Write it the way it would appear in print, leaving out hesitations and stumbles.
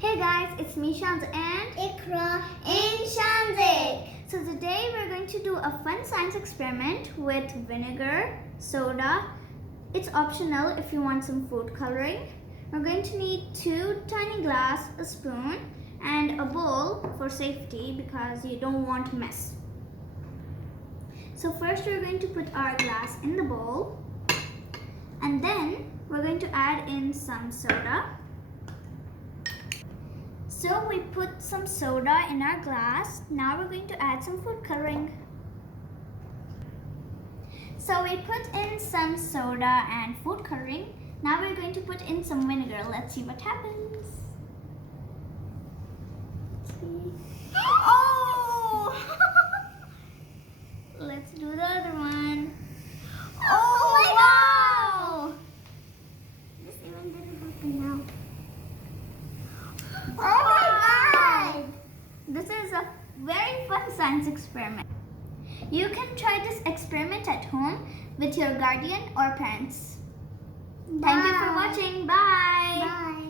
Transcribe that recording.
Hey guys, it's me Shanz and Ikra in Shanzik. So today we're going to do a fun science experiment with vinegar, soda. It's optional if you want some food coloring. We're going to need 2 tiny glass, a spoon, and a bowl for safety because you don't want mess. So first we're going to put our glass in the bowl, and then we're going to add in some soda. So we put some soda in our glass. Now we're going to add some food coloring. So we put in some soda and food coloring. Now we're going to put in some vinegar. Let's see what happens. Oh! Let's do the other one. Oh wow! This even didn't happen now. Oh my god! This is a very fun science experiment. You can try this experiment at home with your guardian or parents. Thank you for watching. Bye! Bye.